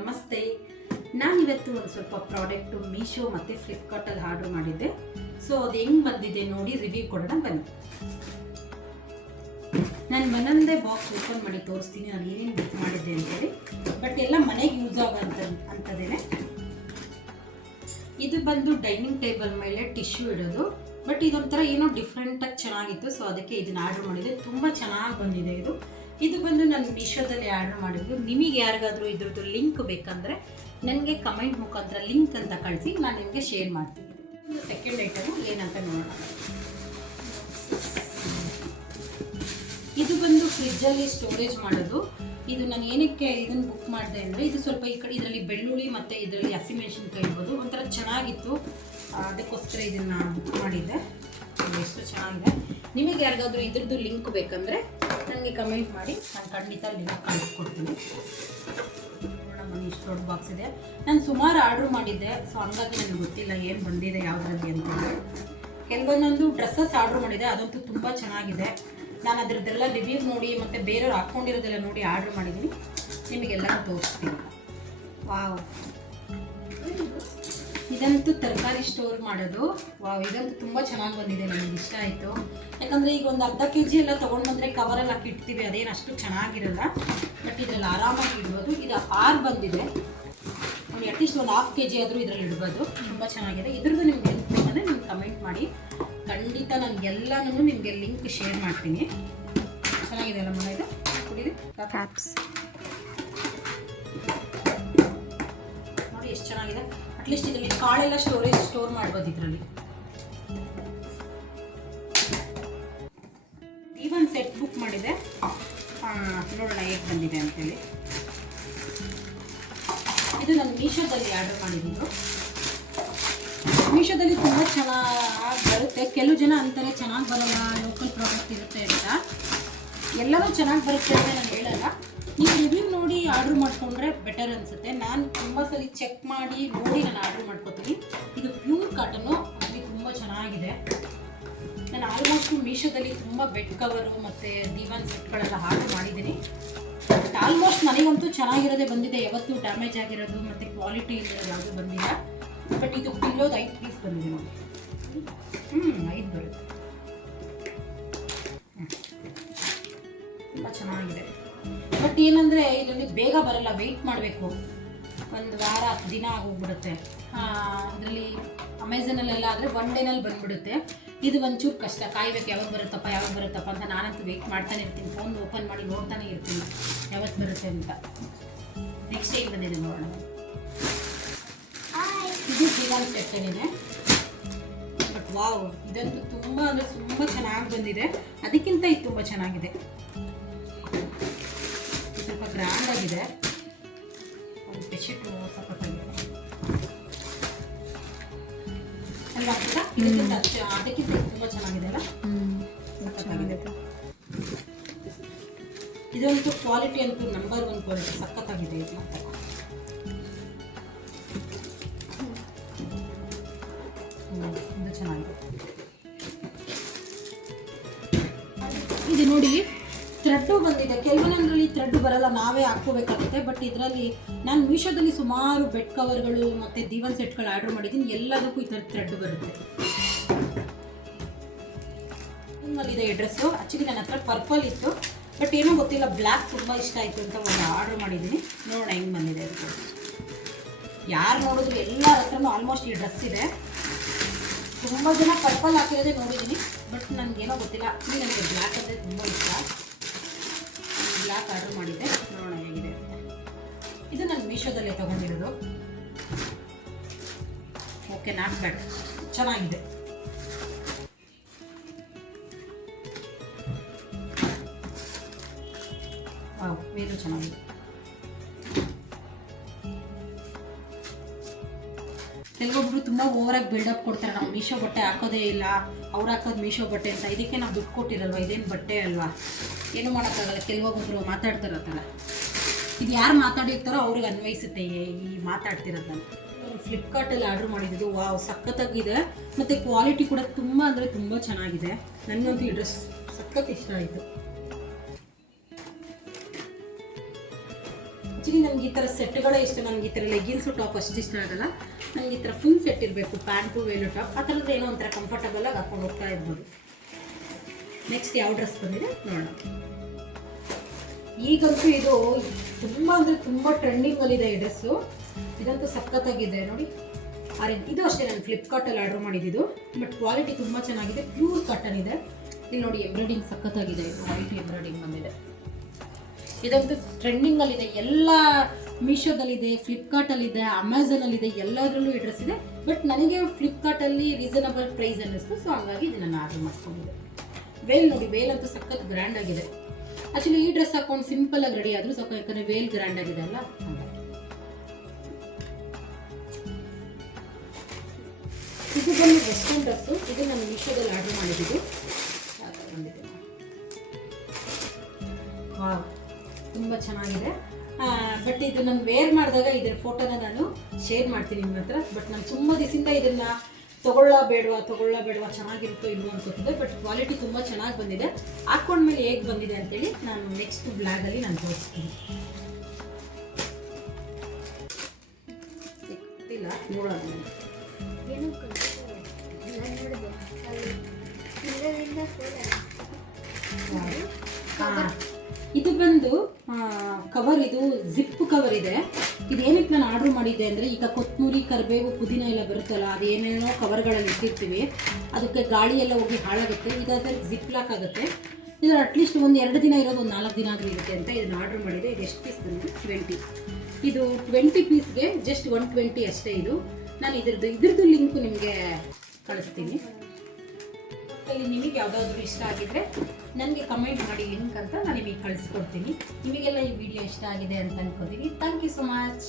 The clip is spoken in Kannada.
ನಮಸ್ತೆ. ನಾನಿವತ್ತು ಒಂದು ಸ್ವಲ್ಪ ಪ್ರಾಡಕ್ಟು ಮೀಶೋ ಮತ್ತು ಫ್ಲಿಪ್ಕಾರ್ಟಲ್ಲಿ ಆರ್ಡ್ರ್ ಮಾಡಿದ್ದೆ. ಸೊ ಅದು ಹೆಂಗೆ ಬಂದಿದೆ ನೋಡಿ ರಿವ್ಯೂ ಕೊಡೋಣ ಬನ್ನಿ. ನಾನು ಒಂದೊಂದೇ ಬಾಕ್ಸ್ ಓಪನ್ ಮಾಡಿ ತೋರಿಸ್ತೀನಿ ನಾನು ಏನೇನು ಬುಕ್ ಮಾಡಿದ್ದೆ ಅಂತೇಳಿ. ಬಟ್ ಎಲ್ಲ ಮನೆಗೆ ಯೂಸ್ ಅಂಥದ್ದೇನೆ. ಇದು ಬಂದು ಡೈನಿಂಗ್ ಟೇಬಲ್ ಮೇಲೆ ಟಿಶ್ಯೂ ಇಡೋದು. ಬಟ್ ಇದೊಂಥರ ಏನೋ ಡಿಫ್ರೆಂಟಾಗಿ ಚೆನ್ನಾಗಿತ್ತು. ಸೊ ಅದಕ್ಕೆ ಇದನ್ನು ಆರ್ಡ್ರ್ ಮಾಡಿದೆ. ತುಂಬ ಚೆನ್ನಾಗಿ ಬಂದಿದೆ ಇದು ಬಂದು ನಾನು ಮೀಶೋದಲ್ಲಿ ಆರ್ಡ್ರ್ ಮಾಡಿದ್ದು. ನಿಮಗೆ ಯಾರಿಗಾದರೂ ಇದ್ರದ್ದು ಲಿಂಕ್ ಬೇಕಂದರೆ ನನಗೆ ಕಮೆಂಟ್ ಮುಖಾಂತರ ಲಿಂಕ್ ಅಂತ ಕಳಿಸಿ, ನಾನು ನಿಮಗೆ ಶೇರ್ ಮಾಡ್ತೀನಿ. ಒಂದು ಸೆಕೆಂಡ್ ಐಟಮು ಏನಂತ ನೋಡೋಣ. ಇದು ಬಂದು ಫ್ರಿಜ್ಜಲ್ಲಿ ಸ್ಟೋರೇಜ್ ಮಾಡೋದು. ಇದು ನಾನು ಏನಕ್ಕೆ ಇದನ್ನು ಬುಕ್ ಮಾಡಿದೆ ಅಂದರೆ, ಇದು ಸ್ವಲ್ಪ ಈ ಕಡೆ ಇದರಲ್ಲಿ ಬೆಳ್ಳುಳ್ಳಿ ಮತ್ತು ಇದರಲ್ಲಿ ಹಸಿಮೆಣಸಿನ್ಕಾಯಿ ಇರ್ಬೋದು, ಒಂಥರ ಚೆನ್ನಾಗಿತ್ತು. ಅದಕ್ಕೋಸ್ಕರ ಇದನ್ನು ಬುಕ್ ಮಾಡಿದ್ದೆ. ಎಷ್ಟು ಚೆನ್ನಾಗಿದೆ. ನಿಮಗೆ ಯಾರಿಗಾದ್ರೂ ಇದ್ರದ್ದು ಲಿಂಕ್ ಬೇಕಂದರೆ ನನಗೆ ಕಮೆಂಟ್ ಮಾಡಿ, ನಾನು ಖಂಡಿತ ಲಿಂಕ್ ಕಳಿಸ್ಕೊಡ್ತೀನಿ. ನೋಡೋಣ, ಇಷ್ಟು ದೊಡ್ಡ ಬಾಕ್ಸ್ ಇದೆ. ನಾನು ಸುಮಾರು ಆರ್ಡ್ರ್ ಮಾಡಿದ್ದೆ. ಸೊ ಹಂಗಾಗಿ ನನಗೆ ಗೊತ್ತಿಲ್ಲ ಏನು ಬಂದಿದೆ ಯಾವುದ್ರಲ್ಲಿ ಅಂತೇಳಿ. ಕೆಲವೊಂದೊಂದು ಡ್ರೆಸ್ಸಸ್ ಆರ್ಡ್ರ್ ಮಾಡಿದೆ, ಅದಂತೂ ತುಂಬ ಚೆನ್ನಾಗಿದೆ. ನಾನು ಅದರದ್ದೆಲ್ಲ ರಿವ್ಯೂ ನೋಡಿ ಮತ್ತು ಬೇರೆಯವ್ರು ಹಾಕ್ಕೊಂಡಿರೋದೆಲ್ಲ ನೋಡಿ ಆರ್ಡ್ರ್ ಮಾಡಿದ್ದೀನಿ. ನಿಮಗೆಲ್ಲ ತೋರಿಸ್ತೀನಿ. ವಾವ್, ಇದಂತೂ ತರಕಾರಿ ಸ್ಟೋರ್ ಮಾಡೋದು. ವಾವ್, ಇದಂತೂ ತುಂಬ ಚೆನ್ನಾಗಿ ಬಂದಿದೆ. ನನಗೆ ಇಷ್ಟ ಆಯಿತು. ಯಾಕಂದರೆ ಈಗ ಒಂದು ಅರ್ಧ kg ಎಲ್ಲ ತೊಗೊಂಡು ಬಂದರೆ ಕವರಲ್ಲಿ ಹಾಕಿ ಇಡ್ತೀವಿ, ಅದೇನು ಅಷ್ಟು ಚೆನ್ನಾಗಿರಲ್ಲ. ಬಟ್ ಇದರಲ್ಲಿ ಆರಾಮಾಗಿ ಇಡ್ಬೋದು. ಇದು 6 ಬಂದಿದೆ. ಒಂದು ಅಟ್ಲೀಸ್ಟ್ ಒಂದು ½ kg ಆದರೂ ಇದರಲ್ಲಿ ಇಡ್ಬೋದು. ತುಂಬ ಚೆನ್ನಾಗಿದೆ. ಇದ್ರದ್ದು ನಿಮ್ಗೆ ಏನು ಬೇಕಂದರೆ ನಿಮ್ಗೆ ಕಮೆಂಟ್ ಮಾಡಿ, ಖಂಡಿತ ನನಗೆಲ್ಲನೂ ನಿಮಗೆ ಲಿಂಕ್ ಶೇರ್ ಮಾಡ್ತೀನಿ. ಚೆನ್ನಾಗಿದೆ ಅಲ್ಲ ಮನೆ ಇದು. ಕುಡೀರಿ ಕ್ಯಾಪ್ಸ್ ನೋಡಿ ಎಷ್ಟು ಚೆನ್ನಾಗಿದೆ. ಅಟ್ಲೀಸ್ಟ್ ಇದರಲ್ಲಿ ಕಾಳೆಲ್ಲ ಸ್ಟೋರ್ ಮಾಡ್ಬೋದು ಇದರಲ್ಲಿ. ಈ ಒಂದು ಸೆಟ್ ಬುಕ್ ಮಾಡಿದೆ. ನೋಡೋಣ ಹೇಗೆ ಬಂದಿದೆ ಅಂತೇಳಿ. ಇದು ನಾನು ಮೀಶೋದಲ್ಲಿ ಆರ್ಡರ್ ಮಾಡಿದ್ದು. ಮೀಶೋದಲ್ಲಿ ತುಂಬ ಚೆನ್ನಾಗಿ ಬರುತ್ತೆ. ಕೆಲವು ಜನ ಅಂತಾರೆ ಚೆನ್ನಾಗಿ ಬರೋಲ್ಲ, ಲೋಕಲ್ ಪ್ರಾಡಕ್ಟ್ ಇರುತ್ತೆ ಅಂತ. ಎಲ್ಲರೂ ಚೆನ್ನಾಗಿ ಬರುತ್ತೆ ಅಂತ ನಾನು ಹೇಳಲ್ಲ. ನೀವು ರಿವ್ಯೂ ನೋಡಿ ಆರ್ಡ್ರ್ ಮಾಡಿಕೊಂಡ್ರೆ ಬೆಟರ್ ಅನಿಸುತ್ತೆ. ನಾನು ತುಂಬ ಸಲ ಚೆಕ್ ಮಾಡಿ ನೋಡಿ ನಾನು ಆರ್ಡ್ರ್ ಮಾಡ್ಕೋತೀನಿ. ಇದು ಪ್ಯೂರ್ ಕಾಟನ್ನು, ಅದು ತುಂಬ ಚೆನ್ನಾಗಿದೆ. ನಾನು ಆಲ್ಮೋಸ್ಟ್ ಮೀಶೋದಲ್ಲಿ ತುಂಬ ಬೆಡ್ ಕವರು ಮತ್ತು ದಿವಾನ್ ಸೆಟ್ಗಳೆಲ್ಲ ಆರ್ಡ್ರ್ ಮಾಡಿದ್ದೀನಿ. ಬಟ್ ಆಲ್ಮೋಸ್ಟ್ ನನಗಂತೂ ಚೆನ್ನಾಗಿರೋದೇ ಬಂದಿದೆ. ಯಾವತ್ತೂ ಡ್ಯಾಮೇಜ್ ಆಗಿರೋದು ಮತ್ತು ಕ್ವಾಲಿಟಿ ಇರೋದು ಯಾವುದೂ ಬಂದಿಲ್ಲ. ಬಟ್ ಇದು ಪಿಲ್ಲೋದು 5 ಪೀಸ್ ಬಂದಿದೆ ನೋಡಿ. 5 ಬರುತ್ತೆ. ತುಂಬ ಚೆನ್ನಾಗಿದೆ. ಬಟ್ ಏನಂದರೆ ಇದರಲ್ಲಿ ಬೇಗ ಬರಲ್ಲ, ವೆಯ್ಟ್ ಮಾಡಬೇಕು. ಒಂದು ವಾರ 10 ದಿನ ಆಗೋಗ್ಬಿಡುತ್ತೆ. ಅದರಲ್ಲಿ ಅಮೆಝಾನಲ್ಲೆಲ್ಲ ಆದರೆ 1 ಡೇನಲ್ಲಿ ಬಂದುಬಿಡುತ್ತೆ. ಇದು ಒಂಚೂರು ಕಷ್ಟ, ಕಾಯಬೇಕು ಯಾವಾಗ ಬರುತ್ತಪ್ಪ ಅಂತ. ನಾನಂತೂ ವೆಯ್ಟ್ ಮಾಡ್ತಾನೆ ಇರ್ತೀನಿ. ಫೋನ್ ಓಪನ್ ಮಾಡಿ ನೋಡ್ತಾನೆ ಇರ್ತೀನಿ ಯಾವತ್ತು ಬರುತ್ತೆ ಅಂತ. ನೆಕ್ಸ್ಟ್ ಏನು ಬಂದಿದೆ ನೋಡೋಣ. ಇದು ದಿವಾನ್ ಸೆಟ್ ಏನಿದೆ. ಬಟ್ ವಾವ್, ಇದಂತೂ ತುಂಬ ಅಂದರೆ ತುಂಬ ಚೆನ್ನಾಗಿ ಬಂದಿದೆ. ಅದಕ್ಕಿಂತ ಇದು ತುಂಬ ಚೆನ್ನಾಗಿದೆ. ಸ್ವಲ್ಪ ಗ್ರ್ಯಾಂಡ್ ಆಗಿದೆ. ಒಂದು ಬೆಡ್ಶೀಟು ಸಖತ್ತಾಗಿದೆ ಅಲ್ವಾ? ಅದಕ್ಕಿಂತ ತುಂಬ ಚೆನ್ನಾಗಿದೆ ಅಲ್ಲ? ಸಖತ್ತಾಗಿದೆ. ಇದಂತೂ ಕ್ವಾಲಿಟಿ ಅಂತೂ ನಂಬರ್ 1 ಕ್ವಾಲಿಟಿ. ಸಖತ್ತಾಗಿದೆ ಇದು. ಮಾತ್ರ ಇದು ಚೆನ್ನಾಗಿದೆ. ಇದು ನೋಡಿ, ಥ್ರೆಡ್ಡು ಬಂದಿದೆ. ಕೆಲವೊಂದರಲ್ಲಿ ಥ್ರೆಡ್ ಬರಲ್ಲ, ನಾವೇ ಹಾಕ್ಕೋಬೇಕಾಗುತ್ತೆ. ಬಟ್ ಇದರಲ್ಲಿ ನಾನು ಮೀಶೋದಲ್ಲಿ ಸುಮಾರು ಬೆಡ್ ಕವರ್ಗಳು ಮತ್ತು ದಿವಾನ್ ಸೆಟ್ಗಳು ಆರ್ಡ್ರ್ ಮಾಡಿದ್ದೀನಿ. ಎಲ್ಲದಕ್ಕೂ ಈ ಥರ ಥ್ರೆಡ್ ಬರುತ್ತೆ. ನಿಮ್ಮಲ್ಲಿದೆ ಈ ಡ್ರೆಸ್ಸು. ಆ್ಯಕ್ಚುಲಿ ನನ್ನ ಹತ್ರ ಪರ್ಪಲ್ ಇತ್ತು, ಬಟ್ ಏನೋ ಗೊತ್ತಿಲ್ಲ, ಬ್ಲ್ಯಾಕ್ ತುಂಬ ಇಷ್ಟ ಆಯಿತು ಅಂತ ಒಂದು ಆರ್ಡ್ರ್ ಮಾಡಿದ್ದೀನಿ. ನೋಡೋಣ ಹೆಂಗೆ ಬಂದಿದೆ ಅಂತ. ಯಾರು ನೋಡಿದ್ರು ಎಲ್ಲರ ಹತ್ರನೂ ಆಲ್ಮೋಸ್ಟ್ ಈ ಡ್ರೆಸ್ ಇದೆ. ತುಂಬ ಜನ ಪರ್ಪಲ್ ಹಾಕಿರೋದೇ ನೋಡಿದ್ದೀನಿ. ಬಟ್ ನನಗೇನೋ ಗೊತ್ತಿಲ್ಲ, ನನಗೆ ಬ್ಲ್ಯಾಕ್ ಅಂದರೆ ತುಂಬ ಇಷ್ಟ. ಬ್ಲ್ಯಾಕ್ ಆರ್ಡ್ರ್ ಮಾಡಿದ್ದೆ. ನೋಡೋಣ ಹೇಗಿದೆ. ಇದು ನಾನು ಮೀಶೋದಲ್ಲೇ ತೊಗೊಂಡಿರೋದು. ಓಕೆ, ನಾಟ್ ಬ್ಯಾಡ್, ಚೆನ್ನಾಗಿದೆ. ವೇರು ಚೆನ್ನಾಗಿದೆ. ಕೆಲವೊಬ್ರು ತುಂಬ ಓವರಾಗಿ ಬಿಲ್ಡಪ್ ಕೊಡ್ತಾರೆ. ನಾವು ಮೀಶೋ ಬಟ್ಟೆ ಹಾಕೋದೇ ಇಲ್ಲ, ಅವ್ರು ಹಾಕೋದು ಮೀಶೋ ಬಟ್ಟೆ ಅಂತ. ಇದಕ್ಕೆ ನಾವು ದುಡ್ಡು ಕೊಟ್ಟಿರಲ್ವ, ಇದೇನು ಬಟ್ಟೆ ಅಲ್ವಾ, ಏನೂ ಮಾಡೋಕ್ಕಾಗಲ್ಲ. ಕೆಲವೊಬ್ಬರು ಮಾತಾಡ್ತಾರೆ ಆ ಥರ. ಇದು ಯಾರು ಮಾತಾಡಿರ್ತಾರೋ ಅವ್ರಿಗೆ ಅನ್ವಯಿಸುತ್ತೆ ಈ ಮಾತಾಡ್ತಿರೋದನ್ನು. ಫ್ಲಿಪ್ಕಾರ್ಟಲ್ಲಿ ಆರ್ಡ್ರ್ ಮಾಡಿದ್ದು. ವಾವ್, ಸಖತ್ತಾಗಿದೆ. ಮತ್ತು ಕ್ವಾಲಿಟಿ ಕೂಡ ತುಂಬ ಅಂದರೆ ತುಂಬ ಚೆನ್ನಾಗಿದೆ. ನನಗಂತೂ ಈ ಡ್ರೆಸ್ ಸಖತ್ ಇಷ್ಟ ಆಯಿತು. ಆ್ಯಕ್ಚುಲಿ ನನಗೆ ಈ ಥರ ಸೆಟ್ಗಳೇ ಇಷ್ಟ. ನನಗೆ ಈ ಥರ ಲೆಗ್ಗಿನ್ಸು ಟಾಪ್ ಅಷ್ಟು ಇಷ್ಟ ಆಗಲ್ಲ. ನನಗೆ ಈ ಥರ ಫುಲ್ ಸೆಟ್ ಇರಬೇಕು, ಪ್ಯಾಂಟು ವೇಲು ಟಾಪ್ ಆ ಥರದ್ದು ಏನೋ ಒಂಥರ ಕಂಫರ್ಟಬಲಾಗಿ ಹಾಕೊಂಡು ಹೋಗ್ತಾ ಇರ್ಬೋದು. ನೆಕ್ಸ್ಟ್ ಯಾವ ಡ್ರೆಸ್ ಬಂದಿದೆ ನೋಡೋಣ. ಈಗಂತೂ ಇದು ತುಂಬ ಅಂದರೆ ತುಂಬ ಟ್ರೆಂಡಿಂಗಲ್ಲಿದೆ ಈ ಡ್ರೆಸ್ಸು. ಇದಂತೂ ಸಖತ್ತಾಗಿದೆ ನೋಡಿ. ಇದು ಅಷ್ಟೇ ನಾನು ಫ್ಲಿಪ್ಕಾರ್ಟಲ್ಲಿ ಆರ್ಡರ್ ಮಾಡಿದ್ದು. ಬಟ್ ಕ್ವಾಲಿಟಿ ತುಂಬ ಚೆನ್ನಾಗಿದೆ, ಪ್ಯೂರ್ ಕಾಟನ್ ಇದೆ. ಇಲ್ಲಿ ನೋಡಿ ಎಂಬ್ರಾಯ್ಡಿಂಗ್ ಸಖತ್ತಾಗಿದೆ, ಇದು ವೈಟ್ ಎಂಬ್ರಾಯ್ಡಿಂಗ್ ಬಂದಿದೆ. ಇದಂತೂ ಟ್ರೆಂಡಿಂಗಲ್ಲಿದೆ, ಎಲ್ಲ ಮೀಶೋದಲ್ಲಿದೆ, ಫ್ಲಿಪ್ಕಾರ್ಟಲ್ಲಿದೆ, ಅಮೆಝಾನಲ್ಲಿದೆ, ಎಲ್ಲದರಲ್ಲೂ ಈ ಡ್ರೆಸ್ ಇದೆ. ಬಟ್ ನನಗೆ ಫ್ಲಿಪ್ಕಾರ್ಟಲ್ಲಿ ರೀಸನಬಲ್ ಪ್ರೈಸ್ ಅನ್ನಿಸ್ತು, ಸೊ ಹಂಗಾಗಿ ಇದನ್ನು ಆರ್ಡರ್ ಮಾಡ್ಕೊಂಡಿದ್ದೆ. ವೇಲ್ ನೋಡಿ, ವೇಲ್ ಅಂತೂ ಸಖತ್ ಗ್ರ್ಯಾಂಡ್ ಆಗಿದೆ. ಆ್ಯಕ್ಚುಲಿ ಈ ಡ್ರೆಸ್ ಹಾಕೊಂಡು ಸಿಂಪಲ್ ಆಗಿ ರೆಡಿ ಆದರೂ ಸ್ವಲ್ಪ, ಯಾಕಂದರೆ ವೇಲ್ ಗ್ರ್ಯಾಂಡ್ ಆಗಿದೆ ಅಲ್ಲ. ಇದು ಬಂದು ವೆಸ್ಟರ್ನ್ ಡ್ರೆಸ್ಸು. ಇದು ನಾನು ಮೀಶೋದಲ್ಲಿ ಆರ್ಡರ್ ಮಾಡಿದ್ದು. ವಾವ್, ತುಂಬ ಚೆನ್ನಾಗಿದೆ. ಬಟ್ ಇದು ನಾನು ವೇರ್ ಮಾಡಿದಾಗ ಇದರ ಫೋಟೋನ ನಾನು ಶೇರ್ ಮಾಡ್ತೀನಿ ನಿಮ್ಮ ಹತ್ರ. ಬಟ್ ನಾನು ತುಂಬ ದಿವಸದಿಂದ ಇದನ್ನು ತಗೊಳ್ಳಬೇಡವಾ ಚೆನ್ನಾಗಿರುತ್ತೋ ಇಲ್ವೋ ಅನ್ಕೋತಿದ್ದೆ. ಬಟ್ ಕ್ವಾಲಿಟಿ ತುಂಬ ಚೆನ್ನಾಗಿ ಬಂದಿದೆ. ಹಾಕ್ಕೊಂಡ್ಮೇಲೆ ಹೇಗೆ ಬಂದಿದೆ ಅಂತೇಳಿ ನಾನು ನೆಕ್ಸ್ಟ್ ಬ್ಲಾಗಲ್ಲಿ ನಾನು ತೋರಿಸ್ತೀನಿ. ಗೊತ್ತಿಲ್ಲ, ನೋಡೋಣ. ಇದು ಬಂದು ಕವರ್, ಇದು ಜಿಪ್ ಕವರ್ ಇದೆ. ಇದು ಏನಕ್ಕೆ ನಾನು ಆರ್ಡ್ರ್ ಮಾಡಿದ್ದೆ ಅಂದರೆ, ಈಗ ಕೊತ್ತಂಬರಿ, ಕರಿಬೇವು, ಪುದೀನ ಎಲ್ಲ ಬರುತ್ತಲ್ಲ, ಅದು ಏನೇನೋ ಕವರ್ಗಳಲ್ಲಿ ಇಟ್ಟಿರ್ತೀವಿ, ಅದಕ್ಕೆ ಗಾಳಿ ಎಲ್ಲ ಹೋಗಿ ಹಾಳಾಗುತ್ತೆ. ಇದಾದರೆ ಜಿಪ್ ಲಾಕ್ ಆಗುತ್ತೆ. ಇದು ಅಟ್ಲೀಸ್ಟ್ ಒಂದು 2 ದಿನ ಇರೋದು, ಒಂದು 4 ದಿನ ಆದರೂ ಇರುತ್ತೆ ಅಂತ ಇದನ್ನು ಆರ್ಡ್ರ್ ಮಾಡಿದೆ. ಇದು ಎಷ್ಟು ಪೀಸ್ ಬಂದು 20. ಇದು 20 ಪೀಸ್ಗೆ ಜಸ್ಟ್ 120 ಅಷ್ಟೇ. ಇದು ನಾನು ಇದ್ರದ್ದು ಲಿಂಕು ನಿಮಗೆ ಕಳಿಸ್ತೀನಿ. ನಿಮಗೆ ಯಾವುದಾದ್ರೂ ಇಷ್ಟ ಆಗಿದ್ರೆ ನನಗೆ ಕಮೆಂಟ್ ಮಾಡಿ ಲಿಂಕ್ ಅಂತ ನಾನು ನಿಮಗೆ ಕಳಿಸ್ಕೊಡ್ತೀನಿ. ನಿಮಗೆಲ್ಲ ಈ ವಿಡಿಯೋ ಇಷ್ಟ ಆಗಿದೆ ಅಂತ ಅನ್ಕೋತೀನಿ. Thank you so much.